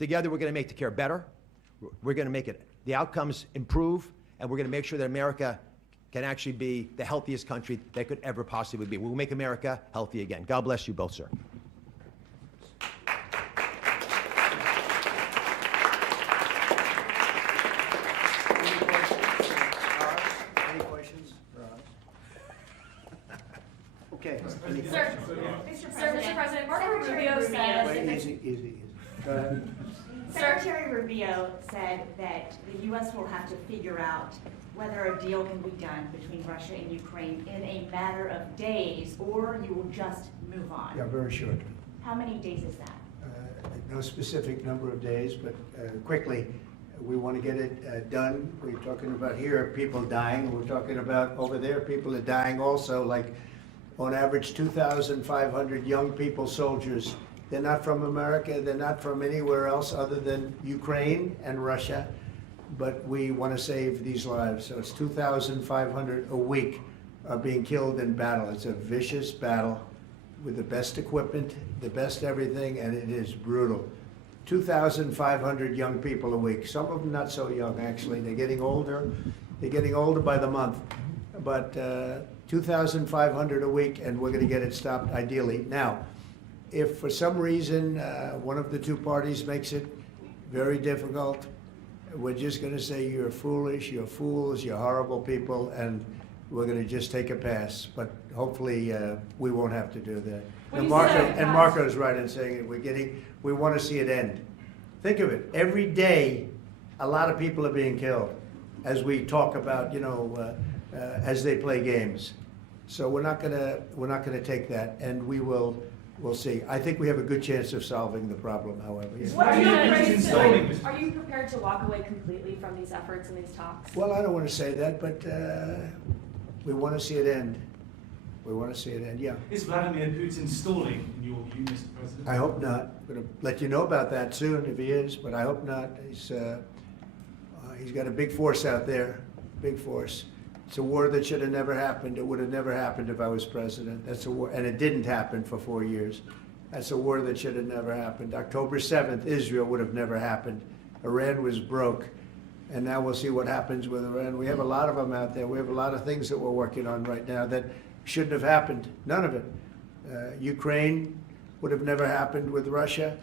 Together, we're going to make the care better. We're going to make the outcomes improve, and we're going to make sure that America can actually be the healthiest country that could ever possibly be. We'll make America healthy again. God bless you both, sir. Any questions for us? Okay. Any Sir, questions? Mr. President, Marco Secretary Rubio says. Wait, easy. Go ahead. Secretary Rubio said that the U.S. will have to figure out whether a deal can be done between Russia and Ukraine in a matter of days, or you will just move on. Yeah, very short. How many days is that? No specific number of days, but quickly, we want to get it done. We're talking about here, people dying. We're talking about over there, people are dying also, like on average 2,500 young people, soldiers. They're not from America, they're not from anywhere else other than Ukraine and Russia, but we want to save these lives. So it's 2,500 a week are being killed in battle. It's a vicious battle with the best equipment, the best everything, and it is brutal. 2,500 young people a week. Some of them not so young, actually. They're getting older. They're getting older by the month. But 2,500 a week, and we're going to get it stopped ideally. Now, if for some reason one of the two parties makes it very difficult, we're just going to say you're foolish, you're fools, you're horrible people, and we're going to just take a pass. But hopefully we won't have to do that. When And you say Marco's right in saying it. We want to see it end. Think of it. Every day, a lot of people are being killed, as we talk about, as they play games. So we're not gonna take that, and we'll see. I think we have a good chance of solving the problem, however. Yeah. What do Installing- are you prepared to walk away completely from these efforts and these talks? Well, I don't want to say that, but we want to see it end. We want to see it end, yeah. Is Vladimir Putin stalling, in your view, Mr. President? I hope not. I'm going to let you know about that soon if he is, but I hope not. He's got a big force out there, big force. It's a war that should have never happened. It would have never happened if I was president. That's a war, and it didn't happen for 4 years. That's a war that should have never happened. October 7th, Israel would have never happened. Iran was broke, and now we'll see what happens with Iran. We have a lot of them out there. We have a lot of things that we're working on right now that shouldn't have happened. None of it. Ukraine would have never happened with Russia.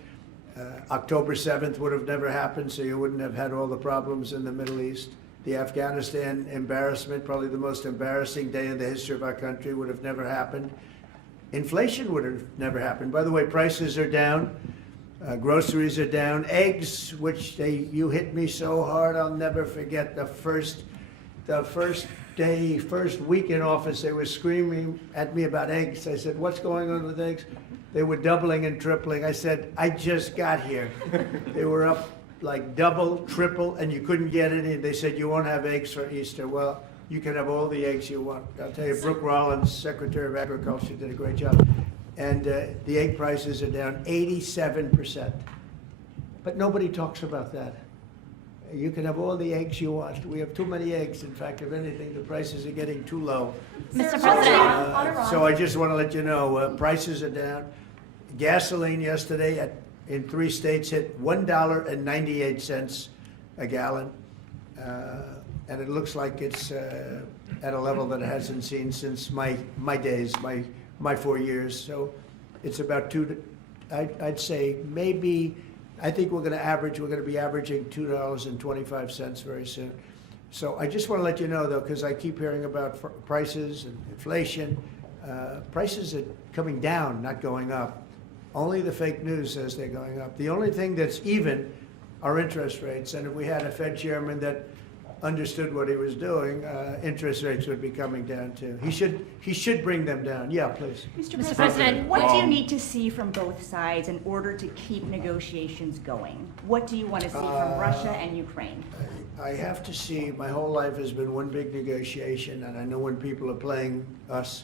October 7th would have never happened, so you wouldn't have had all the problems in the Middle East. The Afghanistan embarrassment, probably the most embarrassing day in the history of our country, would have never happened. Inflation would have never happened. By the way, prices are down. Groceries are down. Eggs, which you hit me so hard, I'll never forget the first week in office, they were screaming at me about eggs. I said, what's going on with eggs? They were doubling and tripling. I said, I just got here. They were up like double, triple, and you couldn't get any. They said, you won't have eggs for Easter. Well, you can have all the eggs you want. I'll tell you, Brooke Rollins, Secretary of Agriculture, did a great job. And the egg prices are down 87%. But nobody talks about that. You can have all the eggs you want. We have too many eggs. In fact, if anything, the prices are getting too low. Mr. President. So I just want to let you know, prices are down. Gasoline yesterday in 3 states hit $1.98 a gallon. And it looks like it's at a level that it hasn't seen since my days, my 4 years. So it's about I'd say maybe, I think we're going to be averaging $2.25 very soon. So I just want to let you know, though, because I keep hearing about prices and inflation. Prices are coming down, not going up. Only the fake news says they're going up. The only thing that's even are interest rates. And if we had a Fed chairman that understood what he was doing, interest rates would be coming down too. He should bring them down. Yeah, please. Mr. President, what do you need to see from both sides in order to keep negotiations going? What do you want to see from Russia and Ukraine? I have to see, my whole life has been one big negotiation, and I know when people are playing us,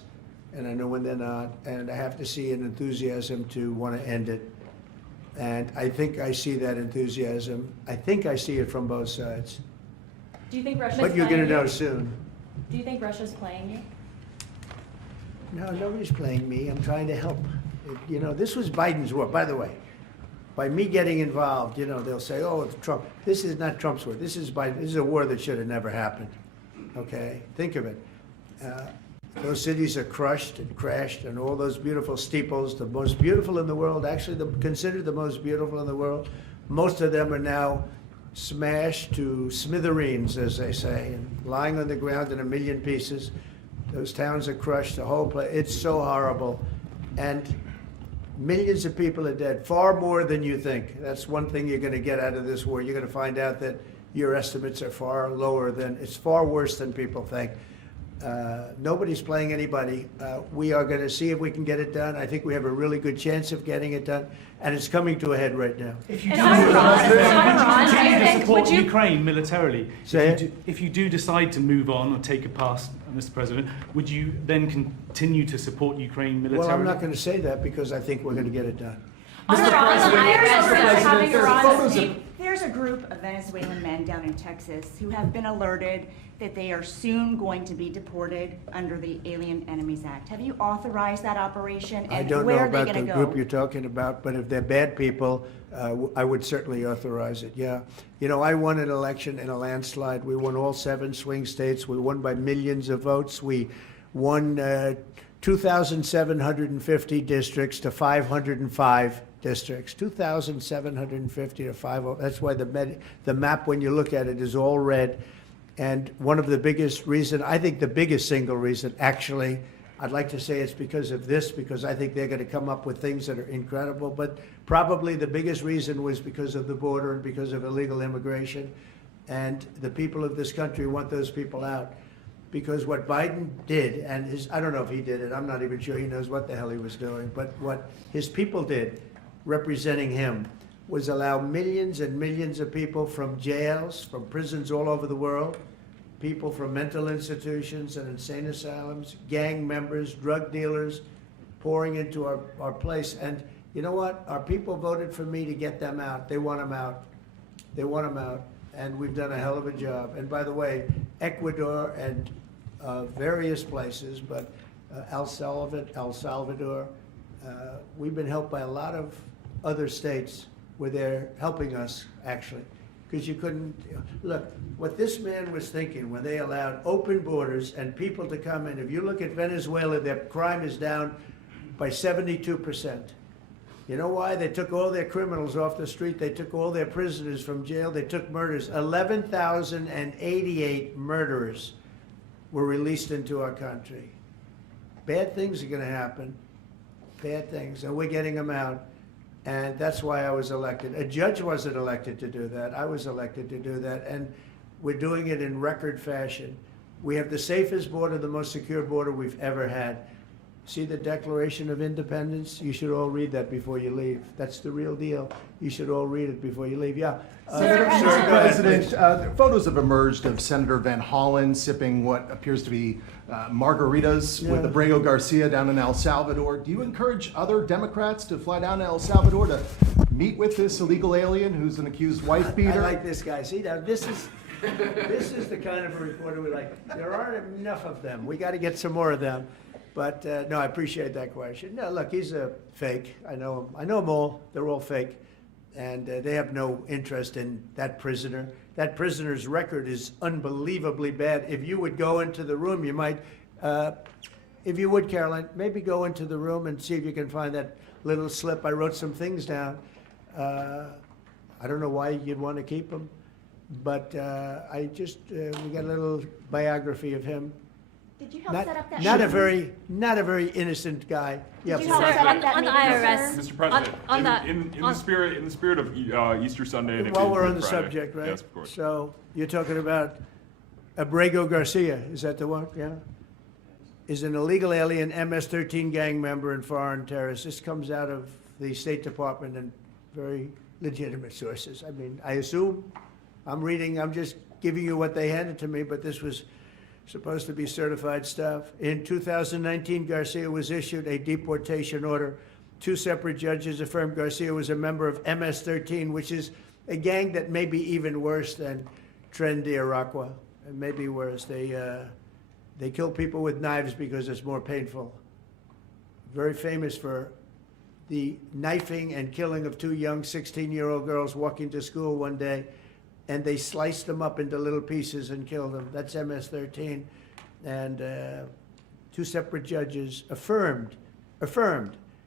and I know when they're not, and I have to see an enthusiasm to want to end it. And I think I see that enthusiasm. I think I see it from both sides. Do you think Russia's But you're going to playing know you? soon. Do you think Russia's playing you? No, nobody's playing me. I'm trying to help. You know, this was Biden's war, by the way. by me getting involved, you know, they'll say, oh, it's Trump. This is not Trump's war. This is a war that should have never happened. Okay? Think of it. Those cities are crushed and crashed, and all those beautiful steeples, the most beautiful in the world, actually considered the most beautiful in the world, most of them are now smashed to smithereens, as they say, and lying on the ground in a million pieces. Those towns are crushed, the whole place. It's so horrible. And millions of people are dead, far more than you think. That's one thing you're going to get out of this war. You're going to find out that your estimates are far lower than, it's far worse than people think. Nobody's playing anybody. We are going to see if we can get it done. I think we have a really good chance of getting it done, and it's coming to a head right now. If you And do continue to support Ukraine militarily, if you do decide to move on or take a pass, Mr. President, would you then continue to support Ukraine militarily? Well, I'm not going to say that because I think we're going to get it done. On the IRS, There's a group of Venezuelan men down in Texas who have been alerted that they are soon going to be deported under the Alien Enemies Act. Have you authorized that operation, I and don't know where are they about going the to go? group you're talking about, but if they're bad people, I would certainly authorize it, yeah. You know, I won an election in a landslide. We won all 7 swing states. We won by millions of votes. We won 2,750 districts to 505 districts, 2,750 to 5. That's why the map, when you look at it, is all red. And one of the biggest reason, I think the biggest single reason, actually, I'd like to say it's because of this, because I think they're going to come up with things that are incredible. But probably the biggest reason was because of the border and because of illegal immigration. And the people of this country want those people out. Because what Biden did, and I don't know if he did it, I'm not even sure he knows what the hell he was doing, but what his people did, representing him, was allow millions and millions of people from jails, from prisons all over the world, people from mental institutions and insane asylums, gang members, drug dealers, pouring into our place. And you know what? Our people voted for me to get them out. They want them out. They want them out. And we've done a hell of a job. And by the way, Ecuador and various places, but El Salvador, we've been helped by a lot of other states where they're helping us, actually. Because you couldn't, look, what this man was thinking when they allowed open borders and people to come in, if you look at Venezuela, their crime is down by 72%. You know why? They took all their criminals off the street. They took all their prisoners from jail. They took murders. 11,088 murderers were released into our country. Bad things are going to happen. Bad things. And we're getting them out. And that's why I was elected. A judge wasn't elected to do that. I was elected to do that. And we're doing it in record fashion. We have the safest border, the most secure border we've ever had. See the Declaration of Independence? You should all read that before you leave. That's the real deal. You should all read it before you leave. Yeah. Mr. President, photos have emerged of Senator Van Hollen sipping what appears to be margaritas with Abrego Garcia down in El Salvador. Do you encourage other Democrats to fly down to El Salvador to meet with this illegal alien who's an accused wife beater? I like this guy. See, now this is the kind of a reporter we like. There aren't enough of them. We got to get some more of them. But no, I appreciate that question. No, look, he's a fake. I know him. I know them all. They're all fake. And they have no interest in that prisoner. That prisoner's record is unbelievably bad. If you would go into the room, you might, if you would, Caroline, maybe go into the room and see if you can find that little slip. I wrote some things down. I don't know why you'd want to keep him, but we got a little biography of him. Did you help set up that Not a meeting? very innocent guy. Yeah, Did you help set up that on the meeting, IRS. sir? Mr. President, on in the spirit of Easter Sunday and While we're on Good the Friday. subject, right? Yes, of course. So you're talking about Abrego Garcia, is that the one? Yeah? Is an illegal alien, MS-13 gang member and foreign terrorist. This comes out of the State Department and very legitimate sources. I mean, I assume, I'm just giving you what they handed to me, but this was supposed to be certified stuff. In 2019, Garcia was issued a deportation order. 2 separate judges affirmed Garcia was a member of MS-13, which is a gang that may be even worse than Tren de Aragua. It may be worse. They kill people with knives because it's more painful. Very famous for the knifing and killing of 2 young 16-year-old girls walking to school one day, and they sliced them up into little pieces and killed them. That's MS-13. And 2 separate judges affirmed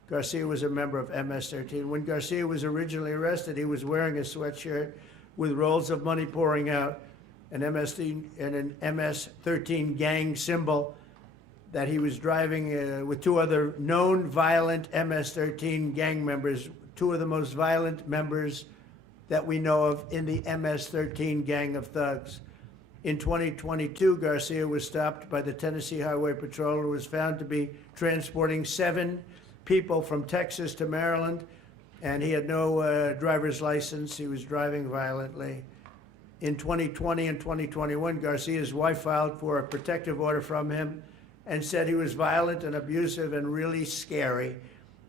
Garcia was a member of MS-13. When Garcia was originally arrested, he was wearing a sweatshirt with rolls of money pouring out, an MS-13 gang symbol that he was driving with 2 other known violent MS-13 gang members, 2 of the most violent members that we know of in the MS-13 gang of thugs. In 2022, Garcia was stopped by the Tennessee Highway Patrol and was found to be transporting 7 people from Texas to Maryland, and he had no driver's license. He was driving violently. In 2020 and 2021, Garcia's wife filed for a protective order from him and said he was violent and abusive and really scary,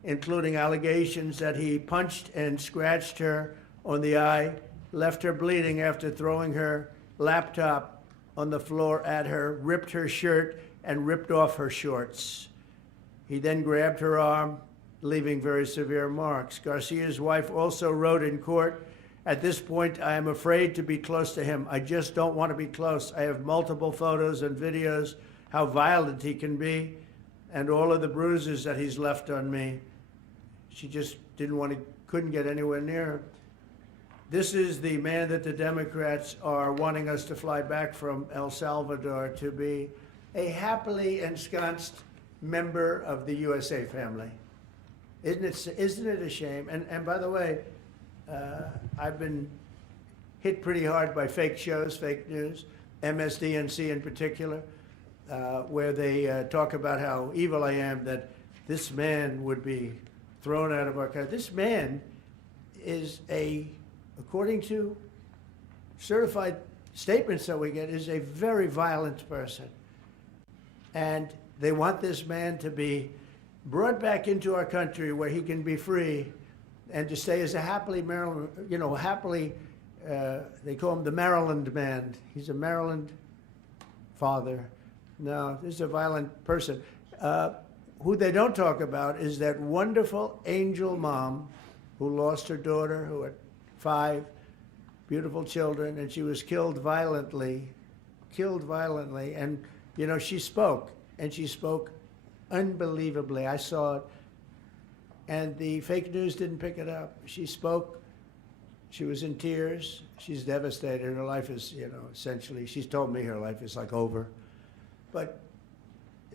including allegations that he punched and scratched her on the eye, left her bleeding after throwing her laptop on the floor at her, ripped her shirt, and ripped off her shorts. He then grabbed her arm, leaving very severe marks. Garcia's wife also wrote in court, "At this point, I am afraid to be close to him. I just don't want to be close. I have multiple photos and videos how violent he can be and all of the bruises that he's left on me." She just couldn't get anywhere near him. This is the man that the Democrats are wanting us to fly back from El Salvador to be a happily ensconced member of the USA family. Isn't it a shame? And by the way, I've been hit pretty hard by fake shows, fake news, MSDNC in particular, where they talk about how evil I am, that this man would be thrown out of our country. This man is according to certified statements that we get, is a very violent person. And they want this man to be brought back into our country where he can be free and to stay as a happily Maryland, they call him the Maryland man. He's a Maryland father. No, this is a violent person. Who they don't talk about is that wonderful angel mom who lost her daughter, who had 5 beautiful children, and she was killed violently. And, she spoke, and she spoke unbelievably. I saw it. And the fake news didn't pick it up. She spoke. She was in tears. She's devastated. Her life is, essentially, she's told me her life is like over. But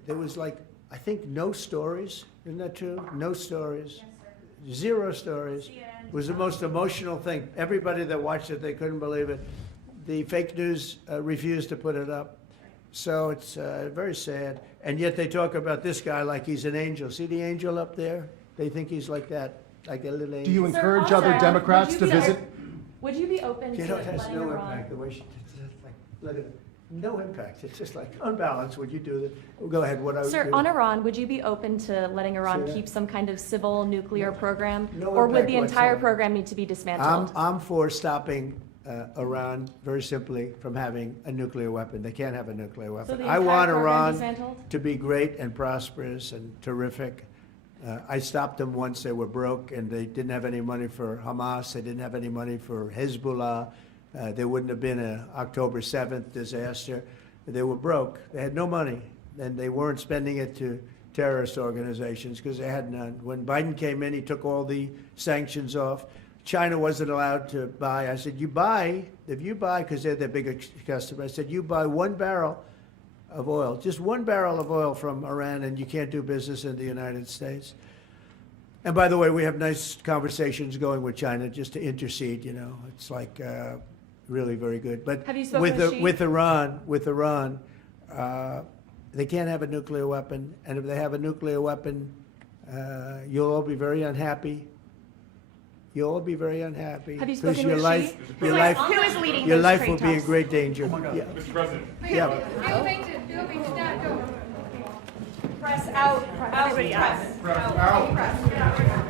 there was I think no stories. Isn't that true? No stories. Yes, sir. 0 stories. It was the most emotional thing. Everybody that watched it, they couldn't believe it. The fake news refused to put it up. So it's very sad. And yet they talk about this guy like he's an angel. See the angel up there? They think he's like that, like a little angel. Do you Sir, encourage also, other Democrats to visit? Would you be open to It has letting no Iran? impact, the way she, it's just look at it. No impact. It's just unbalanced. Would you do that? Go ahead. What I would Sir, do. on Iran, would you be open to letting Iran Say that? keep some kind of civil nuclear program? No Or would impact the entire whatsoever. program need to be dismantled? I'm for stopping Iran, very simply, from having a nuclear weapon. They can't have a nuclear weapon. the I entire want program Iran dismantled? to be great and prosperous and terrific. I stopped them once they were broke and they didn't have any money for Hamas. They didn't have any money for Hezbollah. There wouldn't have been an October 7th disaster. They were broke. They had no money, and they weren't spending it to terrorist organizations because they had none. When Biden came in, he took all the sanctions off. China wasn't allowed to buy. I said, if you buy, because they're their biggest customer, I said, you buy 1 barrel of oil, just 1 barrel of oil from Iran, and you can't do business in the United States. And by the way, we have nice conversations going with China just to intercede, It's really very good. But Have you spoken with Xi? with Iran, they can't have a nuclear weapon, and if they have a nuclear weapon, you'll all be very unhappy. You'll all be very unhappy. Have you because spoken your with life, Xi? your life, Who is leading your those life trade will be in talks? great danger. Yeah. Mr. President. Yeah. Press out. Press. Out. Press.